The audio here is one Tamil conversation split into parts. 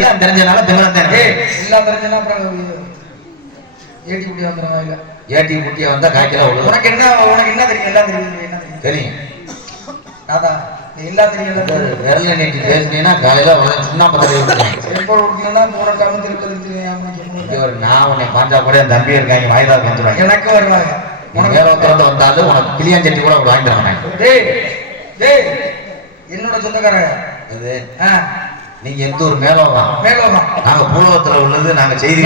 எல்லாம் தெரிஞ்சனால திமிரத்தேன் ஏய் எல்லாம் தெரிஞ்சுன்னா அப்புறம் ஏடி குடி வந்துடும் இல்ல ஏட்டி முட்டிய வந்தா காய்ச்சலா விழுகும் உனக்கு என்ன உனக்கு என்ன தெரியும் எல்லாம் தெரியும் என்ன தெரியும்? தெரியும். அதான் எல்லாம் தெரியும் விரல நீட்டி பேசுனீங்கன்னா காலையில தடவி விட்டுருவேன். செல்போன் விட்டுனா திருப்பதி ஒரு நான் உன்னை பாஞ்சா கூட என் தம்பி இருக்காங்க வாய்தா வந்துடுவாங்க எனக்கு வருவாங்க. உனக்கு வேற ஒருத்தர் வந்தாலும் உனக்கு பிளியாஞ்சட்டி கூட வாங்கி தர மாட்டேன் டேய் டேய் என்னோட சொந்தக்காரங்க? நீங்க எந்த ஒரு தான் மேலோகம். நாங்க பூலோகத்துல உள்ளது நாங்க செய்தி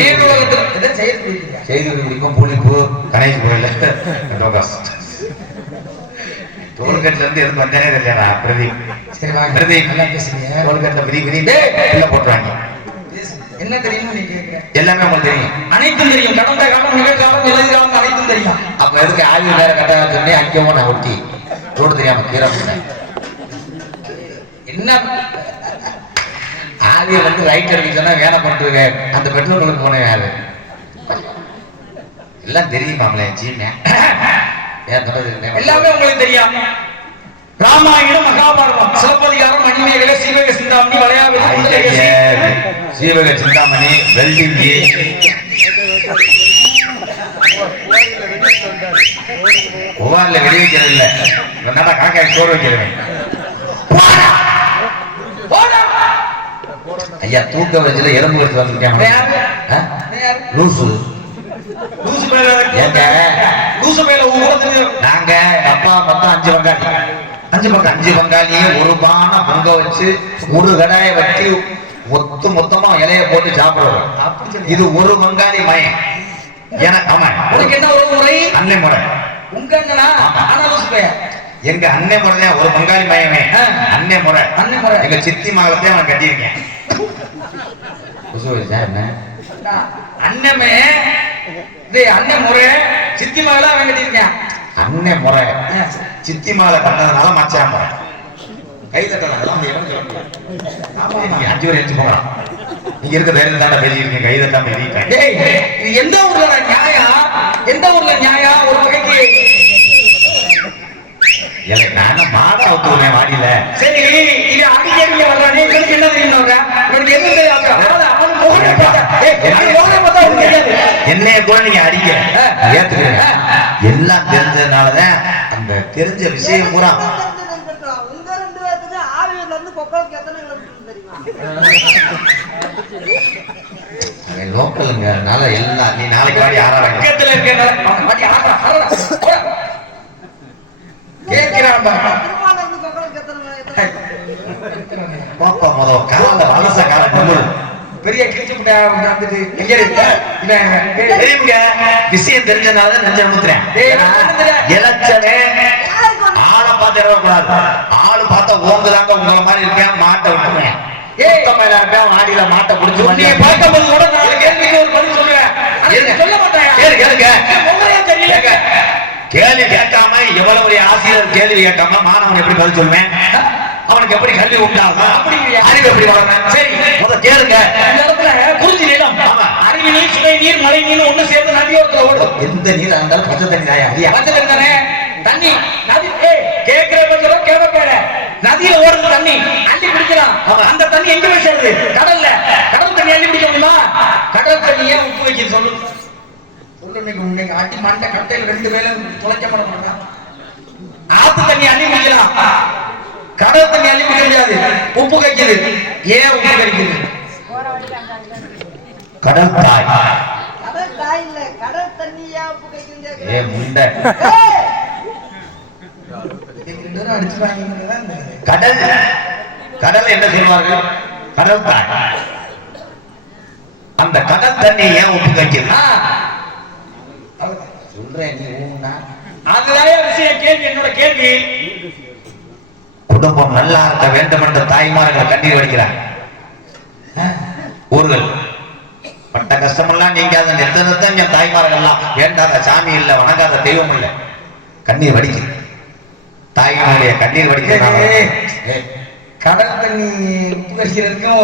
செய்து பிடிக்கும் புளிப்பு கணேஷ் கோயில டோல்கேட்ல இருந்து எதுக்கு வந்தேனே தெரியலடா பிரதீப்? சரி வாங்க. பிரதீப் நல்லா பேசுறீங்க டோல்கேட்ல பெரிய பெரிய போட்டுருவாங்க. பேசு. என்ன கேட்க எல்லாமே உங்களுக்கு தெரியும். அனைத்தும் தெரியும். கடந்த காலம் நிகழ்காலம் எதிர்காலம் அனைத்தும் தெரியும். அப்ப எதுக்கு ஆய்வு வேற கட்ட சொன்னே அங்கேயும் நான் ஒட்டி. ரோடு தெரியாம கீரை. என்ன ஆவிய வந்து ரைட் அடிக்க சொன்னா வேலை பண்ணிட்டு அந்த பெட்ரோல் பங்க் போனேன் யாரு? எல்லாம் தெரியுமாங்களே ஜீமே. எல்லாமே உங்களுக்கு தெரியும். ராமாயணம் மகாபாரதம். சிலப்பதிகாரம் மணிமேகலை சீவக சிந்தாமணி வளையாபதி. சீவக சிந்தாமணி வெல்டிங் புகார்ல வெடி வைக்கிறது இல்ல என்னடா காக்காய் சோறு வைக்கிறவன்? போடா. ஐயா தூக்க வச்சுல எறும்பு எடுத்து? யாரு? லூசு. லூசு பயல ஏங்க? லூசு தெரியும் நாங்க எங்க அப்பா மொத்தம் அஞ்சு பங்காளி. அஞ்சு பங்காளி. அஞ்சு பங்காளியே ஒரு பானை பொங்க வச்சு ஒரு கடாயை வச்சு மொத்த மொத்தமா இலைய போட்டு சாப்பிடுவோம். இது ஒரு பங்காளி மயம். எனக்கு ஆமா. உனக்கு என்ன ஒரு முறை? அன்னை முறை. உங்க அண்ணனா? ஆனா லூசு பைய எங்க அன்னை முறை தான் ஒரு பங்காளி மயமே. அன்னை முறை. அன்னை முறை. எங்க சித்தி மகளத்தை அவன் கட்டியிருக்கேன். குசு வச்சா என்ன அண்ணமே அண்ணன் முறை சித்தி மகளா அவன் கட்டியிருக்கேன் அன்னை முறை. சித்தி மாலை கண்டதுனால மச்சான் முறை கை தட்டலாம் அதெல்லாம் வந்து எவனும் சொல்ல முடியாது. ஆமா, ஆமா. நீங்க அஞ்சு பேர் இருக்க தைரியம் தானே கை தட்டாம இது எந்த ஊர்ல நியாயம் எந்த ஊர்ல நியாயம் ஒரு வகைக்கு எனக்கு நான் என்ன மாடா வாடியில. சரி இது அடிக்கடி வர்றானே இவனுக்கு என்ன தெரியும் இவனுக்கு எது தெரியாது என்னைய கூட நீங்க. ஏத்துக்கிறேன் எல்லாம் தெரிஞ்சதுனாலதான் அந்த தெரிஞ்ச விஷயம் பூரா. லோக்கலுங்க அதனால எல்லாம் நீ நாளைக்கு வாடி ஆறாங்க பாப்பா முத கால வலச கால கொண்டு பெரிய கிழிச்சு வந்துட்டு எங்க இருக்கு? விஷயம் தெரிஞ்சனால நெஞ்ச முத்துறேன். இலச்சனே? ஆளை பார்த்து இறங்கக்கூடாது ஆளு பார்த்தா ஓங்குதாங்க உங்களை மாதிரி இருக்கேன் மாட்டை விட்டுருவேன் மாடியில மாட்டை புடிச்சு நீ வண்டி- பார்க்கும்போது கூட நாலு கேள்விக்கு ஒரு பதில் சொல்லுவேன் சொல்ல மாட்டாயா? கேளு, கேளுங்க. உங்களையே தெரியல கேளுங்க. கேள்வி கேட்காம எவ்வளவு ஆசிரியர் கேள்வி கேட்காம மாணவன் எப்படி பதில் சொல்லுவேன் அவனுக்கு எப்படி கல்வி உண்டாகும்? அறிவு எப்படி வளரும்? சரி முத கேளுங்க. இந்த இடத்துல குறிஞ்சி நிலம். அறிவு நீர் சுவை நீர் மழை நீர் ஒண்ணு சேர்ந்து நதியோரத்துல ஓடும். எந்த நீர் இருந்தாலும் பச்சை தண்ணி தாயா? அறியா பச்சை தானே? தண்ணி. நதி ஏய் கேக்குற பட்சம் கேட்க கேட நதியில ஓடுது தண்ணி. அள்ளி குடிக்கலாம். ஆமா. அந்த தண்ணி எங்க போய் சேருது? கடல்ல. கடல் தண்ணி அள்ளி குடிக்க முடியுமா? கடல் தண்ணியை உப்பு வைக்க சொல்லு? சொல்லு இன்னைக்கு அடி மண்டை கட்டையில ரெண்டு வேலை துளைக்க மாட மாட்டான். ஆத்து தண்ணி அள்ளி குடிக்கலாம். கடல் தண்ணி குடிக்க முடியாது உப்பு கைக்குது ஏன் உப்பு கறிக்குது கடல் தாய். கடல் தாய் இல்ல கடல் என்ன சொல்வார்கள் கடல் தாய். அந்த கடல் தண்ணி ஏன் உப்பு. அவ்வளவுதான். சொல்றேன் நீ அதுதான் விஷயம் கேள்வி என்னோட கேள்வி. குடும்பம் நல்லா இருக்க வேண்டும் என்ற தாய்மார்கள் கண்ணீர் வடிக்கிறார். ஊர்கள். பட்ட கஷ்டமெல்லாம் நீங்காத. நித்தனத்தான் என் தாய்மார்கள் எல்லாம். வேண்டாத சாமி இல்ல வணங்காத தெய்வம் இல்ல. கண்ணீர் வடிக்குது தாயினுடைய கண்ணீர். ஏய், கடல் தண்ணி உப்பு கறிக்கிறதுக்கும்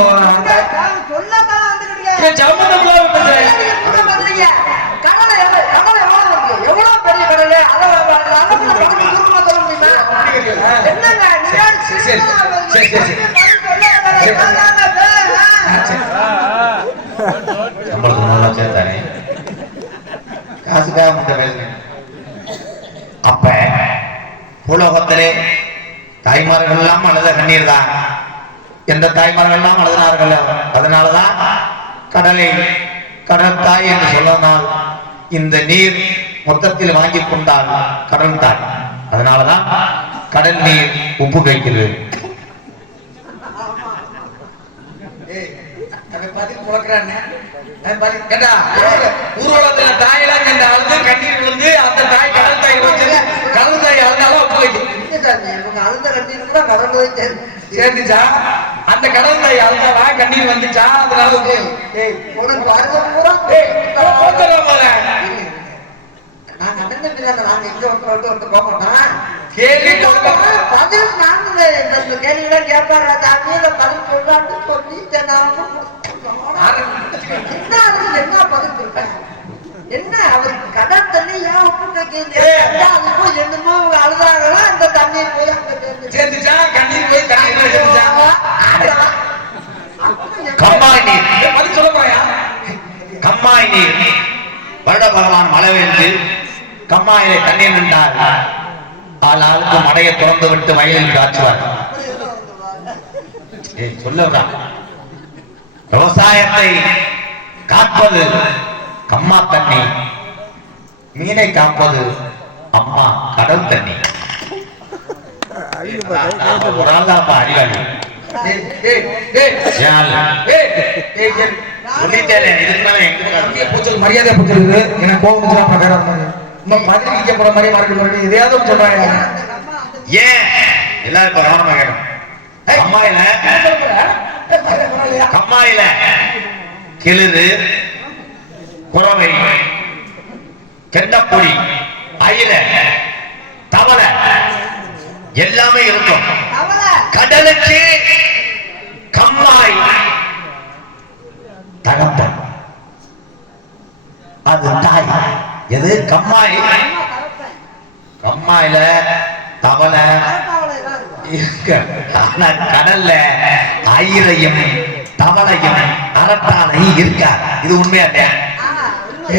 அப்ப உலோகத்திலே தாய்மார்கள் எல்லாம் அழுத கண்ணீர் தான் எந்த தாய்மார்கள் எல்லாம் அழுதினார்கள்? அதனாலதான் கடலை கடல் தாய் என்று சொல்லனால் இந்த நீர் மொத்தத்தில் வாங்கிக் கொண்டால் கடல் தாய். அதனாலதான் கடல் நீர் உப்பு கைக்கிறது ஊர்வலத்துல தாயெல்லாம் கண்டு அழுது, கண்ணீர் விழுந்து, அந்த தாய் கடல் தாய் கடல் தாய் இவங்க அழுத கண்ணீர் கூட சேர்ந்து. சேர்ந்துச்சா? அந்த கடல் தாய் அழுதாவா, கண்ணீர் வந்துச்சா, அதனால உனக்கு வருது பூரா ஏய், போத்துறா போல. நான் நடந்த பின்னால நாங்க எங்க வந்து வந்து வந்து போக மாட்டோம். கேள்வி பதில் நான் இந்த கேள்வியெல்லாம் கேட்பாரா இல்ல பதில் சொல்றான்னு சொல்லி என்ன அதுக்கு என்ன பதில் சொல்றேன் என்ன அவருக்கு கடல் தண்ணி ஏன் உப்பு வைக்கிறது அது போய் என்னமோ அழுதாங்களா அந்த தண்ணி போய் அங்க சேர்ந்து சேர்ந்துச்சா, கண்ணீர் போய் தண்ணீர்? கம்மாய் நீர். பதில் சொல்ல போறியா? கம்மாய் நீர். வருட பகவான் மழை வென்று கம்மாயிலே தண்ணீர் நின்றால் ஆள் ஆளுக்கு மடையை திறந்து விட்டு வயலில் காய்ச்சுவார் ஏய் விவசாயத்தை காப்பது கம்மா தண்ணி மீனை காப்பது அம்மா கடல் தண்ணி ஒரு ஆள் தான் அறிவாளி ஏய், இதுக்கு மேல எங்க தம்பியை பூச்சல் மரியாதை பூச்சலுக்கு எனக்கு கோபம் வந்துச்சுன்னா வேற மாதிரி இன்னும் பதில் வைக்க போற மாதிரி மறக்க சொல்றாங்க. ஏன்? எல்லாரும் இப்ப கவனமா கேட்கணும் கம்மாயில கம்மாயில கிழுது. குறவை. கெண்டப்பொடி அயில தவளை. எல்லாமே இருக்கும். கடலுக்கு கம்மாய். தகப்பன். அது தாய். எது? கம்மாய். கம்மாயில தவளை. இருக்கு. ஆனா கடல்ல ஐரையும் தவளையும் அரட்டாளையும் இருக்காது இது உண்மையா இல்லையா?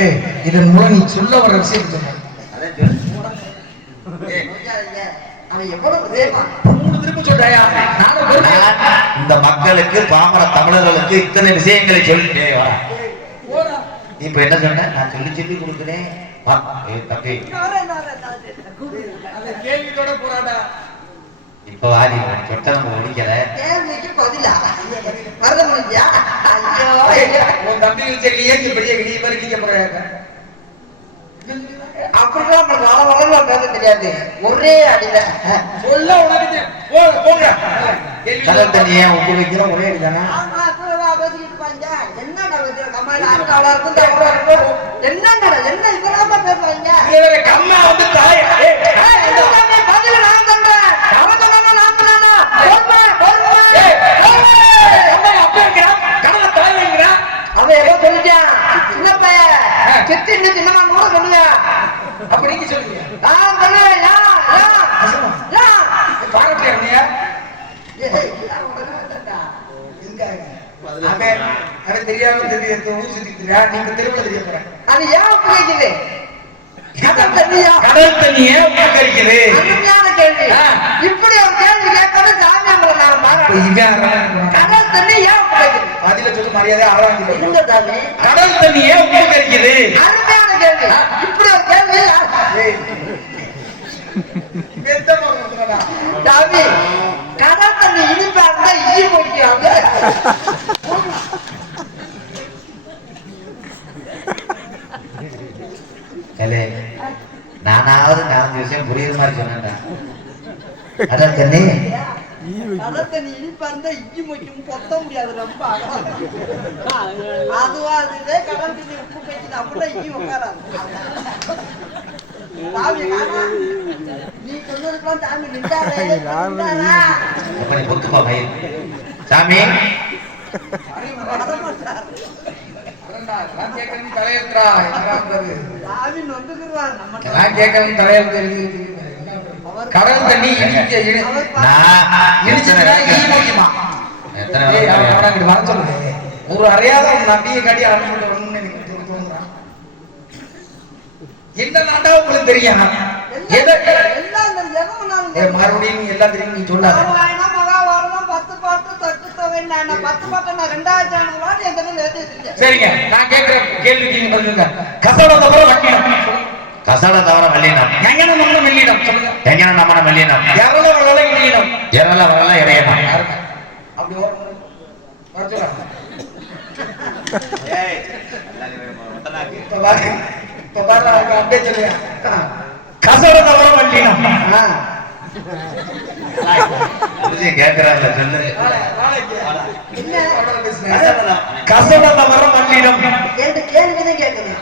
ஏய் இதன் மூலம் நீ சொல்ல வர விஷயம் சொன்ன இந்த மக்களுக்கு பாமர தமிழர்களுக்கு இத்தனை விஷயங்களை சொல்லிட்டே போடா. நீ இப்ப என்ன சொன்ன நான் சொல்லி சொல்லி கொடுக்குறேன். தம்பி. கேள்வியோட போறாடா. இப்ப வாடி சொட்ட நம்ம கேள்விக்கு பதிலா? வர முடியா ஐயோ. உன் தம்பி பெரிய மாதிரி நீங்க போறாங்க. அப்படிலாம் நம்ம வள வளர்லாம் பேச தெரியாது. ஒரே அடியில. சொல்ல உனக்கு போங்க கடல் தண்ணியை உப்பு வைக்கிறோம் ஒரே அடிதானா. என்னடா என்ன இதெல்லாமா பேசுவாங்க? கம்மா வந்து தாய். பதில் நான் தந்தேன். அவன் சொன்னானா, நான் வைக்கிறான் அவன் ஏதோ சொல்லிட்டான். சின்ன பையன். சித்தி இன்னும் சின்னமா கூட சொல்லுவேன். அப்ப நீங்க சொல்லுங்க நான் சொல்லுவேன், யா, யா, யா. ஏய், உனக்கு வேண்டாம்டா. அவன் அவன் தெரியாம தெரியாது ஊர் சுத்திக்கிறா நீங்க தெருவுல தெரிய போறேன் அது ஏன்? கடல் தண்ணியா? கடல் உபகரிக்குது அருமையான கேள்வி. இப்படி ஒரு கேள்வி கேட்கணும் சாமி உங்களை நான் பாராட்டுறேன். கடல் தண்ணி ஏன் உபயோகிக்குது? பதில சொல்லி மரியாதை அருமையான கேள்வி இப்படி ஒரு கேள்வி ஏய். பெத்த மகன் சொல்றடா. சாமி கடல் தண்ணி இனிப்பா இருந்தா ஈ முடிக்கும் நானாவது நாலஞ்சு விஷயம் புரியுற மாதிரி சொன்னேன்டா. கடல் தண்ணி தண்ணி இனிப்பா இருந்தா இஞ்சி முடிக்கும் கொத்த முடியாது ரொம்ப அதுவா அதுவே கடல் தண்ணி உப்பு வைக்குது அப்படின்னா ஈ உட்காராது. சாமி. கடல் தண்ணி இடிக்க இடி- நான் இடிச்சதுன்னா ஈ முடிக்குமா? எத்தனை ஏய், அவன் வருஷம் அவனை இங்கிட்டு வர சொல்லு. ஒரு அறியாத நம்பியை காட்டி அனுப்பிட்டு என்ன நாட்டா உங்களுக்கு தெரியும் எதை எல்லாம் எதை வேணாலும் ஏய், மறுபடியும் நீ எல்லாம் தெரியும் நீ சொல்லாத. சரிங்க நான் கேட்கிற கேள்விக்கு நீங்க பதிலுங்க. கசட தவிர வக்கிடம் கசட தவிர வல்லினம். எங்கன நம்ம மெல்லிடம் சொல்லுங்க. எங்கன நம்மன வல்லினம். எரல வரல இல்லிடம் எரல வரல யாருங்க அப்படி வர வர சொல்லுங்க. இப்ப பாரு இப்ப பாரு அப்படியே சொல்லுங்க கசட தவிர வக்கிடம் கேட்கிறாருல சொல்லு. கசட கேள்விதான் கேட்கணும்.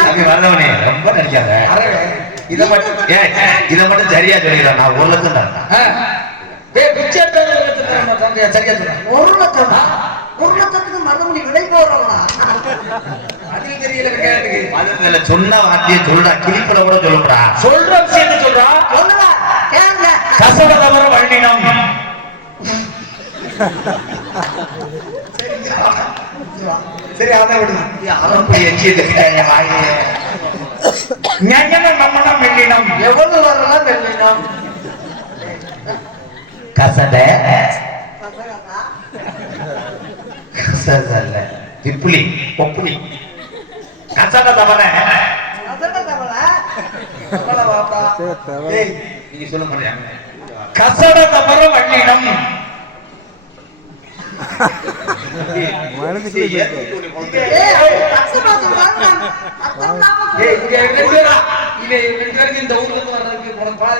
அப்படி வரவனே ரொம்ப நடிக்காத. இத மட்டும் இத மட்டும் சரியா சொல்லிடுறேன் நான் ஒரு லட்சம் எடுத்தது சரியா சொல்றேன் ஒரு லட்சம் ஒரு லட்சத்துக்கு மறுபடி விலை போடுறவனா? அது தெரியல அதுல சொன்ன வார்த்தையை சொல்றா கிளிப்பட கூட சொல்லப்படா சொல்ற விஷயத்தை சொல்றா. சொல்லுவா கேளுங்க. கசட தவிர வள்ளினம் சரி அதை விடுங்க. அரப்பு எச்சி ஞான நம்மன மெல்லினம் எவ்வளவு வரலாம் வெள்ளினம் கசட. கசடல்ல திப்புலி பொப்புலி கசட தவற அதோட தவளை. அவ்வளவு வாப்பா. ஏய், நீங்க சொல்ல முடியா கசட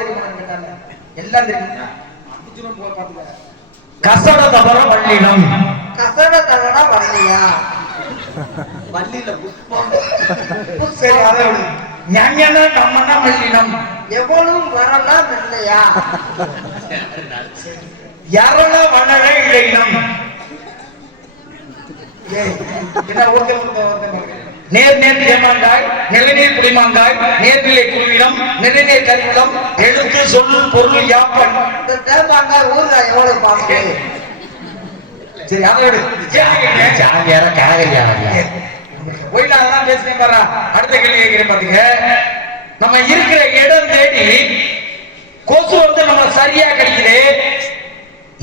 தெரியுமான்னு கேட்டாங்க. எல்லாம் தெரியும். கசட தவிர வள்ளினம் கசட தவறா வரலையா சரி அதை விடு. ஞான நம்மன மெல்லினம் எவ்வளவு வரலாம் இல்லையா? எரள வளர இழைனம் என்ன பாருங்க. நேர் நேர் ஏமாங்காய் நிலநீர் புளிமாங்காய் நேர்நிலை குருவிடம் நிறைநீர் கரிவிடம் எழுத்து சொல்லு பொருள் யாப்பன்? தேப்பாங்காய் ஊறுகாய் எவ்வளவு பாக்குறது சரி அதை விடு. சாமியார கனகரியாரியா போய் நான் தான் பேசுறேன் பாரு. அடுத்த கேள்வி கேட்கிறேன் பாத்துங்க. நம்ம இருக்கிற இடம் தேடி கொசு வந்து நம்ம சரியா கிடைக்குது.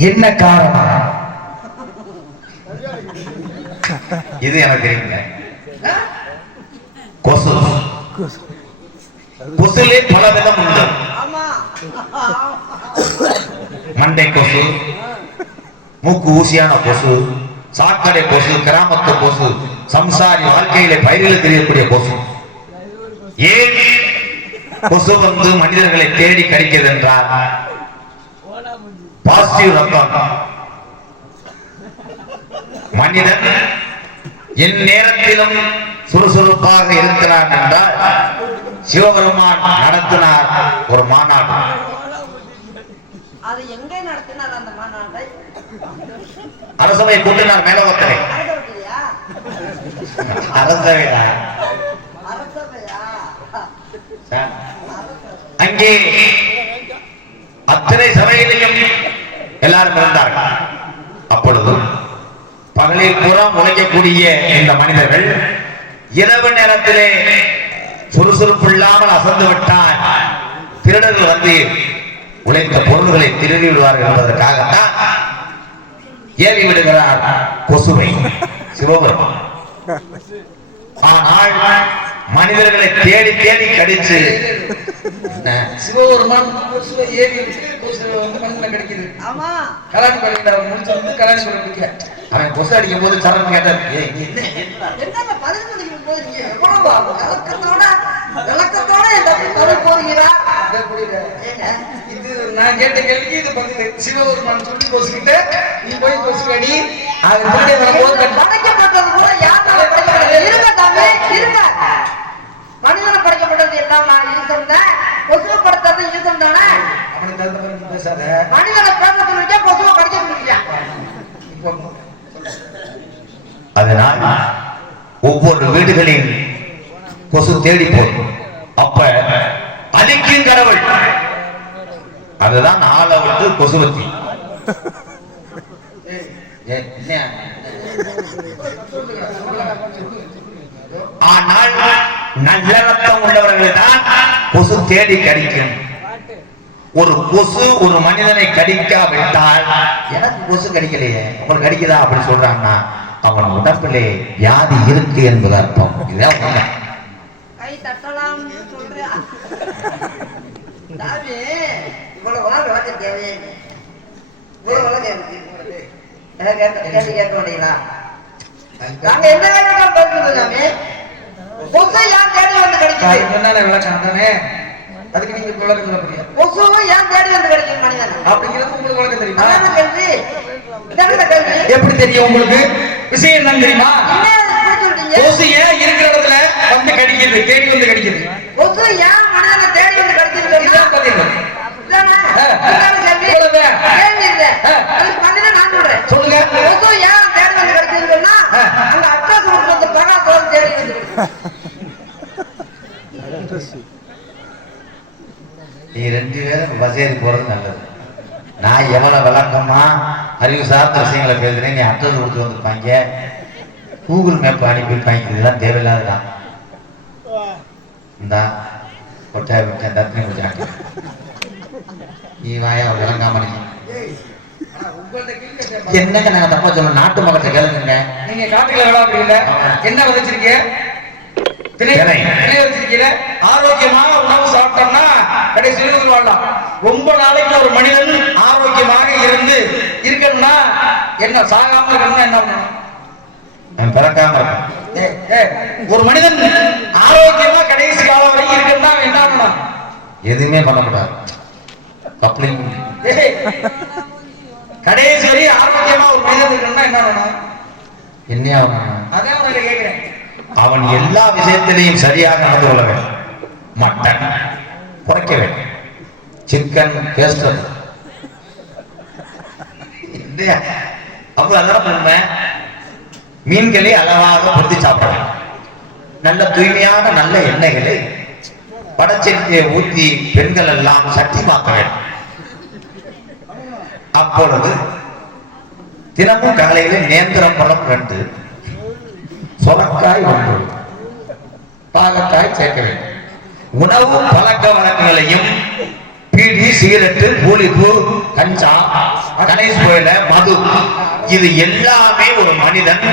என்ன காரணம்? இது எனக்கு தெரியுங்க. கொசு கொசுலே பல விதம் உண்டு. மண்டை கொசு மூக்கு ஊசியான கொசு சாக்கடை கொசு கிராமத்து கொசு சம்சாரி வாழ்க்கையில பயிரில் தெரியக்கூடிய கொசு. ஏன் கொசு வந்து மனிதர்களை தேடி கடிக்கிறது என்றால் பாசிட்டிவ் ரத்தம். மனிதன் என் நேரத்திலும் சுறுசுறுப்பாக இருக்கிறான் என்றால் சிவபெருமான் நடத்தினார் ஒரு மாநாடு. அரசவை கூட்டினார் மேலோகத்திலே அரசவையா? அங்கே அத்தனை சபையிலையும் எல்லாரும் இருந்தார்கள். அப்பொழுது பகலில் பூரா உழைக்கக்கூடிய இந்த மனிதர்கள் இரவு நேரத்திலே சுறுசுறுப்பு இல்லாமல் அசந்து விட்டால் திருடர்கள் வந்து உழைத்த பொருள்களை திருடி விடுவார்கள் என்பதற்காகத்தான் ஏவி விடுகிறார் கொசுவை சிவபெருமான் ஆனால் மனிதர்களை தேடி தேடி கடிச்சு சிவபெருமான் கொசுவை ஏறி வச்சு கொசு வந்து மண்ணுல கிடைக்குது. ஆமா. கல்யாணி பண்ணிக்கிட்ட முடிச்சு வந்து அவன் கொசு அடிக்கும் போது கேட்டார். "ஏய், நீ என்ன? என்ன?" பதில் சொல்லிக்கும் போது எவ்வளவு விளக்கத்தோட விளக்கத்தோட இது நான் கேட்ட கேள்விக்கு இது பதில் சிவபெருமான் சொல்லி கொசுக்கிட்ட நீ போய் கொசு அடி அது வரும்போது. படைக்கப்பட்டது கூட இருங்க இருங்க. மனிதனை படைக்கப்பட்டது எல்லாமா ஈசன் தான் கொசுவை படைத்தது ஈசன் தானே தகுந்த பேசாத. மனிதனை பேச சொல்லிருக்கா கொசுவை படிக்க அதனால் ஒவ்வொரு வீடுகளின் கொசு தேடி போகும் அப்ப அழிக்கும் கடவுள். அதுதான் ஆளை விட்டு கொசுவத்தி? ஆனால் நல்ல ரத்தம் உள்ளவர்களை தான் கொசு தேடி கடிக்கும். ஒரு கொசு ஒரு மனிதனை கடிக்காவிட்டால் எனக்கு கொசு கடிக்கலையே. உங்களுக்கு கடிக்குதா அப்படி சொல்றாங்கன்னா அவன் உடம்பிலே வியாதி இருக்கு என்பது அர்த்தம். இதுதான் உண்மை. கேட்க மாட்டீங்களா? நாங்க என்ன முன்னால விளக்கம் தானே அதுக்கு நீங்க விளக்கம் சொல்ல முடியாது ஏன் தேடி வந்து கிடைக்கும் மனிதன்? அப்படிங்கிறது உங்களுக்கு விளக்கம் தெரியுமா? கேள்வி எப்படி தெரியும் உங்களுக்கு? விஷயம் என்னன்னு தெரியுமா? கொசு ஏன் இருக்கிற இடத்துல வந்து கடிக்குது தேடி வந்து கடிக்குது? கொசு ஏன் மனிதனை தேடி வந்து கிடைக்குது சொல்லுங்க. கொசு ஏன் தேடி வந்து கிடைக்குதுன்னு சொன்னா. அங்க அட்ரஸ் கொடுத்து பணா தோல் தேடி வந்து கிடைக்கும். நீ ரெண்டு பேரும் ஏறி போறது நல்லது. நான் எவ்வளவு விளக்கமா அறிவு சார்ந்த விஷயங்களை பேசுறேன் நீ அட்ரஸ் கொடுத்து வந்திருப்பாங்க. கூகுள் மேப் அனுப்பியிருப்பாங்க இதெல்லாம் தேவையில்லாததான். இந்தா கொட்டாய் விட்டேன் தத்தினி விட்டாங்க நீ வாயா விளங்காம நீ. என்னங்க நாங்க தப்பா சொல்ல நாட்டு மக்கள்கிட்ட கேளுங்க. நீங்க காட்டுல விளையாடுறீங்க என்ன விதைச்சிருக்கீங்க திணை திணை. திணை விதைச்சிருக்கீங்க ஆரோக்கியமா உணவு சாப்பிட்டோம்னா கடைசி உயிர் வாழலாம் ரொம்ப நாளைக்கு ஒரு மனிதன் ஆரோக்கியமாக இருந்து இருக்கணும்னா என்ன சாகாம இருக்கணும்னா என்ன நான் பிறக்காம இருக்கேன் ஏய், ஏய், ஒரு மனிதன் ஆரோக்கியமா கடைசி காலம் வரைக்கும் இருக்கணும்னா என்ன எதுவுமே பண்ணக்கூடாது. கப்ளிங். கடைசி வரை ஆரோக்கியமா ஒரு மனிதன் இருக்கணும்னா என்ன பண்ணணும்? என்ன ஆகணும் அதே உங்களை கேட்கிறேன் அவன் எல்லா விஷயத்திலையும் சரியாக நடந்து கொள்ள வேண்டும். மட்டன் குறைக்க வேண்டும். சிக்கன் பேசுறது இல்லையா? உண்மை. மீன்களை அளவாக பொருத்தி சாப்பிடலாம். நல்ல தூய்மையான நல்ல எண்ணெய்களை வடச்செடியை ஊற்றி பெண்கள் எல்லாம் சக்திமாக்க வேண்டும். அப்பொழுது தினமும் காலையில நேந்திரம் பழம் ரெண்டு சொரக்காய் ஒன்று பாகக்காய் சேர்க்க வேண்டும். உணவு பழக்க வழக்கங்களையும் பீடி சிகரெட்டு பூலிப்பு கஞ்சா கணேஷ் கோயில மது. இது எல்லாமே ஒரு மனிதன்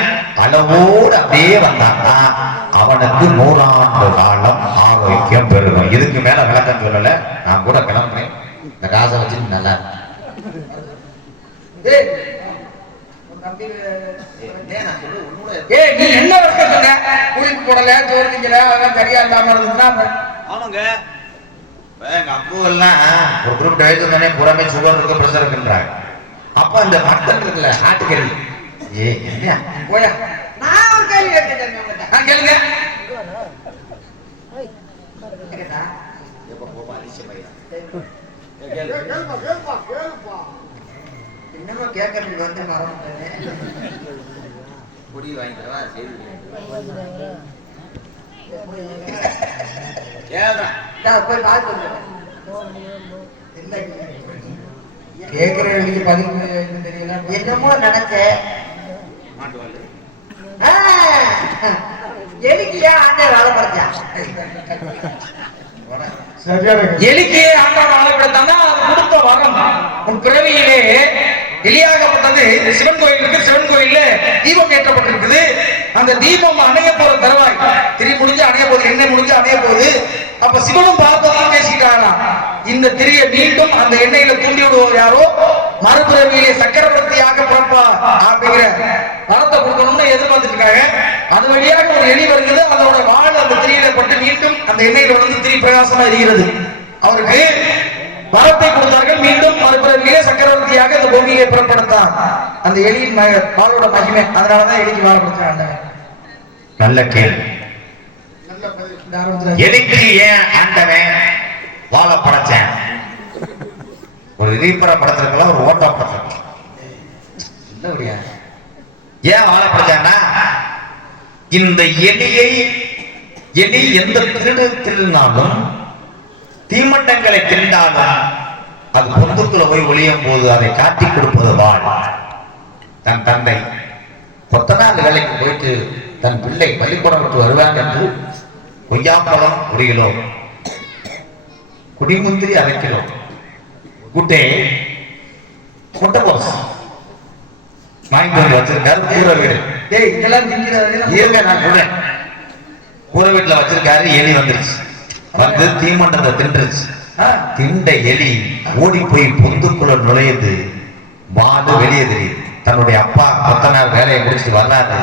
அளவோடு அப்படியே வந்தான்னா அவனுக்கு நூறாண்டு காலம் ஆரோக்கியம் பெருகும். இதுக்கு மேல விளக்கம் சொல்லல. நான் கூட கிளம்புறேன். இந்த காசை வச்சு நல்லா இருக்கு. ஏய், ஏய் நீ என்ன சொன்ன? குளிப்பு போடல சோறு திங்கல அதெல்லாம் சரியா இல்லாம இருந்ததுன்னா ஆமாங்க. எங்க அப்புவெல்லாம் ஒரு குரூப் டயட் தானே புறமே சுகர் இருக்கு பிரஷர் இருக்குன்றாங்க. அப்ப இந்த மட்டன் இருக்குல்ல ஆட்டுக்கறி ஏ என்ன போயா. நான் ஒரு கேள்வி கேட்கிறேன்? என்னமோ கேட்கறதுக்கு வந்து போய் பார்த்து. கேக்குற பதில் என்ன தெரியல. என்னமோ நினைச்சேன் ஆ, எலிக்கு ஏன் ஆண்டே வேலை படைச்சான் எலிக்கு ஆண்டாள் ஆளப்படத்தானா அது கொடுத்த வரம் உன் பிறவியிலே எலியாகப்பட்டது சிவன் கோயிலுக்கு சிவன் கோயில்ல தீபம் ஏற்றப்பட்டிருக்குது. அந்த தீபம் அணைய போற தருவாய். திரி முடிஞ்சு அணைய போகுது. எண்ணெய் முடிஞ்சு அணைய போகுது. அப்ப சிவனும் பார்ப்பதையும் பேசிட்டாரா இந்த திரியை மீண்டும் அந்த எண்ணெயில தூண்டி விடுவோர் யாரோ? மறுபிறவியிலே சக்கரவர்த்தியாக பிறப்பா அப்படிங்கிற வரத்தை கொடுக்கணும்னு எதிர்பார்த்துட்டு இருக்காங்க அது வழியாக ஒரு எலி வருகிறது. அதோட வாழ் அந்த திரியில பட்டு மீண்டும் அந்த எண்ணெயில வந்து திரி பிரகாசமா இருக்கிறது அவருக்கு வரத்தை கொடுத்தார்கள். மீண்டும் மறுபிறவியிலே சக்கரவர்த்தியாக இந்த பூமியை புறப்படுத்தான் அந்த எலியின் வாளோட மகிமை. அதனாலதான் எலிக்கு வாழ கொடுத்தாங்க நல்ல கேள்வி எலிக்கு ஏன் ஆண்டவன் வாழ படைச்சேன்? ஒரு ரீப்பர படத்திருக்கலாம் ஒரு ஓட்ட இல்லையா ஏன் வாழ படைச்சான்னா இந்த எலியை எலி எந்த திருடு திருடினாலும் தீமண்டங்களை திண்டாலும் அது பொந்துக்குள்ள போய் ஒளியும் போது அதை காட்டி கொடுப்பது வாழ். தன் தந்தை கொத்தனார் வேலைக்கு போயிட்டு தன் பிள்ளை பள்ளிக்கூடம் விட்டு வருவான் என்று கொய்யாப்பழம் ஒரு கிலோ குடிமுந்திரி அரை கிலோ குட்டே முட்டை போஸ் வந்து வச்சிருக்காரு கூரை வீடு. டேய் இதெல்லாம் இருங்க நான் சொல்றேன் கூரை வீட்டுல வச்சிருக்காரு எலி வந்துருச்சு. வந்து தீமண்டத்தை தின்றுச்சு திண்ட எலி ஓடி போய் பொந்துக்குள்ள நுழையுது. மாடு வெளியே தெரியுது. தன்னுடைய அப்பா கொத்தனார் வேலையை முடிச்சுட்டு வர்றாரு.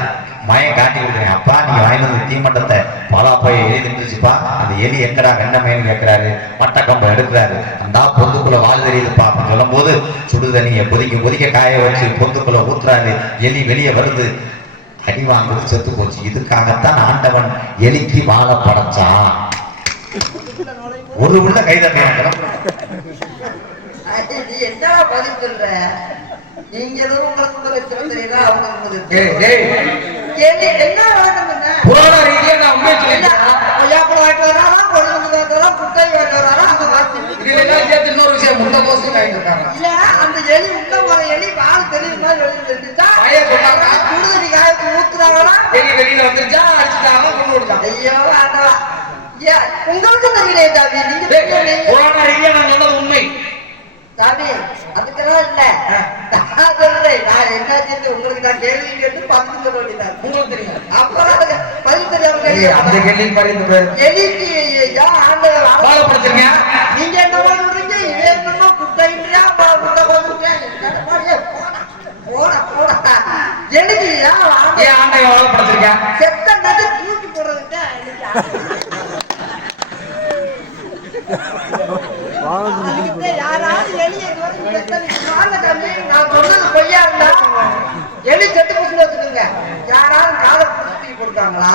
மயம் காட்டி கொடுக்குறேன். அப்பா நீங்க வாங்கிட்டு வந்து தீமண்டத்தை பலா போய் எலி தின்றுச்சுப்பா. அந்த எலி எங்கடா வெண்ணமேன்னு கேட்கிறாரு. மட்டக்கம்பம் எடுக்கிறாரு. அந்த பொந்துக்குள்ள வாழ் தெரியுதுப்பா அப்படின்னு சொல்லும் போது சுடு தண்ணியை கொதிக்க கொதிக்க காய வச்சு பொந்துக்குள்ள ஊத்துறாரு. எலி வெளியே வருது. அடி வாங்குறது செத்து போச்சு. இதுக்காகத்தான் ஆண்டவன் எலிக்கு வாழ படைச்சான். ஒரு உள்ள கை ஐயே, நீ என்ன பதில் சொல்ற? நீங்க ஏதோ உங்களுக்கு என்ன வழக்கம் என்ன? புராண ரீதியா நான் வாங்கிட்டு குட்டை வாங்கிட்டு அந்த வாத்தி இதுல எல்லாம் சேர்த்து இன்னொரு விஷயம் முட்டை கோசம் வாங்கிட்டு இருக்காங்க இல்ல, அந்த எலி உள்ள போற எலி வால் தெரியுமா வெளியே தெரிஞ்சுச்சா? வாயை சொன்னாங்க. சுடுதண்ணி காயத்து ஊத்துறாங்களா? வெளி வெளியில வந்துருச்சா அடிச்சுட்டாங்க கொண்டு விடுறாங்க ஐயோ, ஆண்டவா. உங்களுக்கு தெரியலையே நான் சொன்னது உண்மை சாமி, அதுக்கெல்லாம் இல்ல. நான் சொல்றேன், நான் என்ன செஞ்சு உங்களுக்கு நான் கேள்வி கேட்டு பதில் சொல்ல. உங்களுக்கு தெரியும் அப்புறம் பதில் தெரியாம ஏய், அந்த. கேள்வி பேர் எலிக்கு யா ஆண்டவர் வாழ- வாழை படைச்சிருங்க நீங்க என்ன பண்றீங்க இவன் என்னமோ குட்டைன்றியா ப- குட்டை போட்டுறியா? என்ன மாதிரியே போடா, போடா, போடா. எலிக்கு யா ஆண்டவர் ஏன் ஆண்டை வாழை படைச்சிருக்கேன் செத்த நடு தூக்கி போடுறதுக்கு எலிக்கு ஆண்டவர். அதுக்கிட்ட யாராவது எலியை நோக்கி செத்தது வாங்க தம்பி, நான் சொன்னது பொய்யா இருந்தா, எலி செத்து போச்சுன்னு வச்சுக்கோங்க. யாராவது காலை பிடிச்சு தூக்கி போட்டாங்களா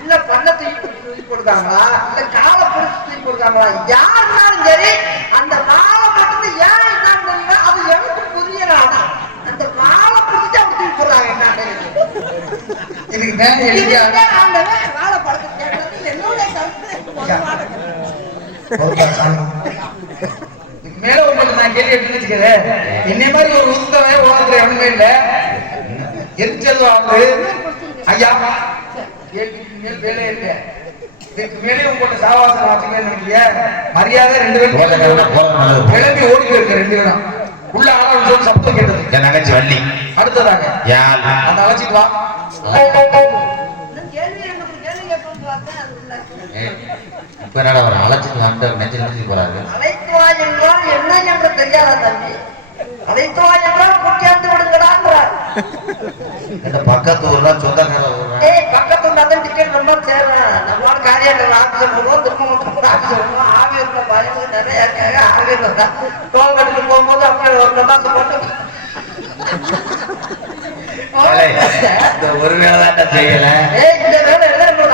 இல்ல பண்ணை தூக்கி தூக்கி போட்டாங்களா இல்ல காலை பிடிச்சு தூக்கி போட்டாங்களா யாருனாலும் சரி அந்த வாழை மட்டும் ஏன் என்னன்னு அது எனக்கு புரியல ஆனா. அந்த வாழை பிடிச்சு அப்படி தூக்கி போடுறாங்க என்னன்னு இதுக்கு மேல வாழை பழத்தை கேட்டது என்னுடைய கருத்து மேல உங்களுக்கு நான் கேள்வி வச்சுக்கவே என்னை மாதிரி ஒரு உத்தவன் உலகத்துல எவனுமே இல்ல. எரிச்சல் ஆகுது ஐயா கேள்விக்கு மேல் வேலை இல்ல. இதுக்கு மேலே உங்கள்கிட்ட சாவாசம் நினைக்கிறியா? மரியாதை ரெண்டு பேரும் கிளம்பி ஓடி போயிருக்கு ரெண்டு பேரும். உள்ள ஆளு சொல்லி சப்தம் கேட்டது. என் நகைச்சு வள்ளி. அடுத்ததாங்க. யாழ் அந்த அழைச்சிட்டு வா. இப்ப என்னடா ஒரு அழைச்சிட்டு வந்து நெஞ்சு நெஞ்சு போறாரு அழைத்துவா என்றால் என்ன என்று தெரியாத தம்பி? அழைத்துவா என்றால் குட்டியாந்து விடுங்கடான்றார். இந்த பக்கத்து ஊர்ல தான் டிக்கெட் ரொம்ப சேர்றேன் நம்மளோட காரியாலயம் ஆஃபீஸ் போவோம் திரும்ப ஆஃபீஸ் போவோம் ஆவியர்ல பயந்து நிறைய இருக்காங்க ஆவியர்ல டோல் கட்டுக்கு போகும்போது அப்படியே ஒரு நம்பாசம் போட்டு ஒரு வேலை தான் செய்யல. இந்த வேலை எல்லாம் இல்லை.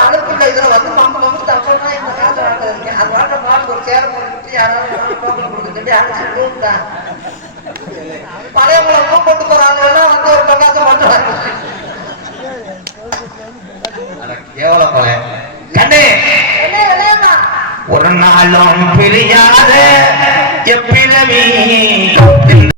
இதுல வந்து மம்ம மம்ம தப்பா இந்த காசு வாங்க சேர போட்டு யாராவது கொடுத்துட்டு அழைச்சி கூப்பிட்டேன் பழைய குளமும் கொண்டு போறாங்க வந்து ஒரு பிரகாசம் பண்ணுறாங்க எவ்வளவு கொலை கண்ணே ஒரு நாளும் பிரியாத எப்பிறவி